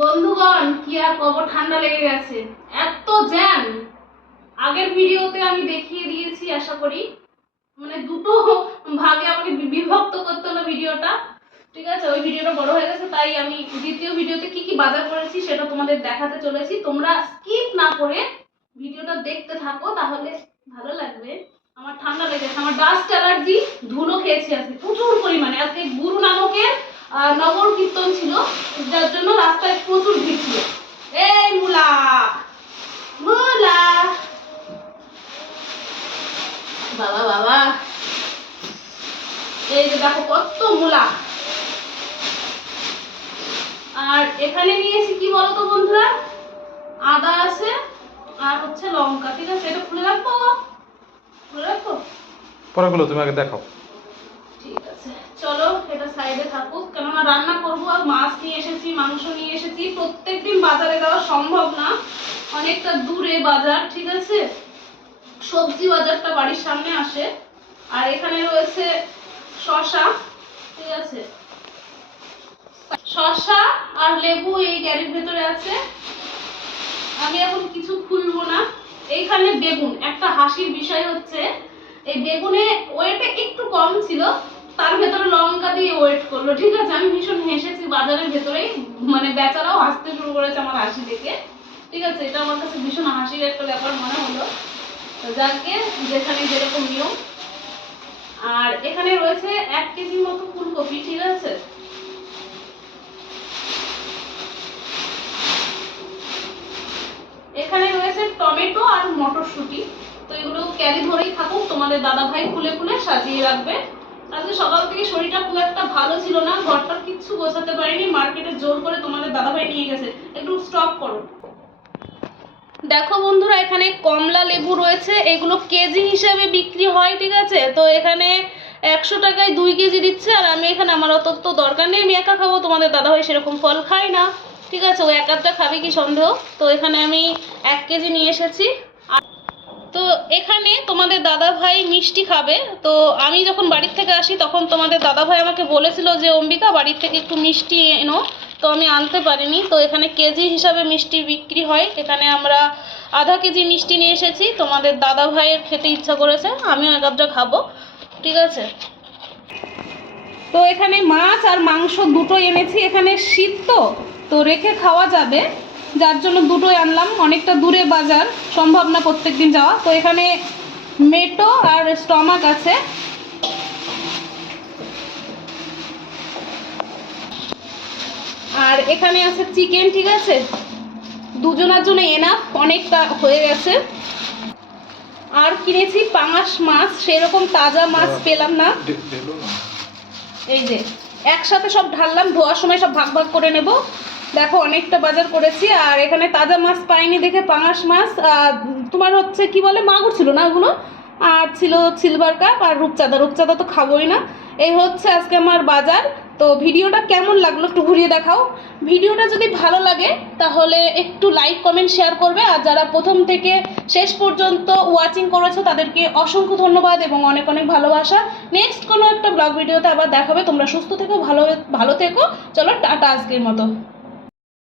বন্ধুগণ, কি আর কব, ঠান্ডা লেগে গেছে। এত জ্যাম। আগের ভিডিওতে আমি দেখিয়ে দিয়েছি, আশা করি। মানে দুটো ভাগে আমাকে বিভক্ত করতে হলো ভিডিওটা। ঠিক আছে, ওই ভিডিওটা বড় হয়ে গেছে, তাই আমি দ্বিতীয় ভিডিওতে কি কি বাজার করেছি সেটা তোমাদের দেখাতে চলেছি। তোমরা স্কিপ না করে ভিডিওটা দেখতে থাকো, তাহলে ভালো লাগবে। আমার ঠান্ডা লেগেছে, আমার ডাস্ট অ্যালার্জি, ধুলো খেয়েছি আজকে প্রচুর পরিমাণে। আজকে গুরু নানকের নগর কীর্তন ছিল, যার জন্য রাস্তায় প্রচুর ভিড় ছিল। এই মুলা মুলা, বাবা বাবা, এই যে দেখো কত মুলা। আর এখানে নিয়েছি কি বলতো বন্ধুরা, আদা আছে আর হচ্ছে লঙ্কা। ঠিক আছে, এটা খুলে রাখবো, খুলে রাখবো পরে গুলো তুমি আগে দেখাও। ঠিক আছে, চলো এটা সাইডে থাকুক, কেননা রান্না করবো। আর মাছ নিয়ে এসেছি, মাংস নিয়ে এসেছি। প্রত্যেকদিন বাজারে যাওয়া সম্ভব না, অনেকটা দূরে বাজার। ঠিক আছে, সবজি বাজারটা বাড়ির সামনে আসে। আর এখানে রয়েছে শসা। ঠিক আছে, শসা আর লেবু এই ক্যারির ভেতরে আছে। আমি এখন কিছু খুলবো না। এইখানে বেগুন, একটা হাসির বিষয় হচ্ছে এই বেগুনে ওয়েটে একটু কম ছিল, তার ভেতরে লঙ্কা দিয়ে ওয়েট করলো। ঠিক আছে, আমি ভীষণ হেসেছি বাজারের ভেতরেই, মানে বেচারাও হাসতে শুরু করেছে আমার হাসি দেখে। ঠিক আছে, এটা আমার কাছে ভীষণ হাসির একটা ব্যাপার মনে হলো। তো যাকে যেখানে যেরকম নিয়ম। আর এখানে রয়েছে 1 কেজির মতো ফুলকপি। ঠিক আছে, এখানে রয়েছে টমেটো আর মটরশুঁটি। তো এগুলো ক্যারি ধরেই থাকুক, তোমাদের দাদা ভাই খুলে খুলে সাজিয়ে রাখবে। আজকে সকাল থেকে শরীরটা খুব একটা ভালো ছিল না, ঘরটা কিচ্ছু গোছাতে পারিনি, মার্কেটে জোর করে তোমাদের দাদা ভাই নিয়ে গেছে। একটু স্টপ করো। দেখো বন্ধুরা, এখানে কমলা লেবু রয়েছে, এগুলো কেজি হিসাবে বিক্রি হয়। ঠিক আছে, তো এখানে 100 টাকায় 2 কেজি দিচ্ছে। আর আমি এখানে, আমার অত তো দরকার নেই, আমি একা খাবো, তোমাদের দাদা ভাই সেরকম ফল খায় না। ঠিক আছে, ও একাটা খাবে কি সন্দেহ। তো এখানে আমি 1 কেজি নিয়ে এসেছি। তো এখানে তোমাদের দাদা ভাই মিষ্টি খাবে। তো আমি যখন বাড়ির থেকে আসি তখন তোমাদের দাদা ভাই আমাকে বলেছিল যে অম্বিকা বাড়ির থেকে একটু মিষ্টি এনো, তো আমি আনতে পারিনি। তো এখানে কেজি হিসাবে মিষ্টি বিক্রি হয়। এখানে আমরা আধা কেজি মিষ্টি নিয়ে এসেছি, তোমাদের দাদা ভাইয়ের খেতে ইচ্ছা করেছে, আমিও একাধটা খাবো। ঠিক আছে, তো এখানে মাছ আর মাংস দুটো এনেছি। এখানে শীত তো রেখে খাওয়া যাবে, যার জন্য দুটোই আনলাম। অনেকটা দূরে বাজার, সম্ভব না প্রত্যেকদিন যাওয়া। তো এখানে মেটো আর স্টমাক আছে। আর এখানে আছে চিকেন। ঠিক আছে, দুজনের জন্য এনাফ, অনেকটা হয়ে গেছে। আর কিনেছি পাঙাশ মাছ, সেরকম তাজা মাছ পেলাম না। এই যে একসাথে সব ঢাললাম, ধোয়ার সময় সব ভাগ ভাগ করে নেব। দেখো অনেকটা বাজার করেছি। আর এখানে তাজা মাছ পাইনি দেখে পাঙাশ মাছ, তোমার হচ্ছে কি বলে, মাগুর ছিল না ওগুলো। আর ছিল সিলভার কাপ আর রূপচাঁদা তো খাবোই না। এই হচ্ছে আজকে আমার বাজার। তো ভিডিওটা কেমন লাগলো একটু ঘুরিয়ে দেখাও। ভিডিওটা যদি ভালো লাগে তাহলে একটু লাইক কমেন্ট শেয়ার করবে। আর যারা প্রথম থেকে শেষ পর্যন্ত ওয়াচিং করেছো তাদেরকে অসংখ্য ধন্যবাদ এবং অনেক অনেক ভালোবাসা। নেক্সট কোনো একটা ব্লগ ভিডিওতে আবার দেখাবে। তোমরা সুস্থ থেকো, ভালো থেকো। চলো টাটা আজকের মতো।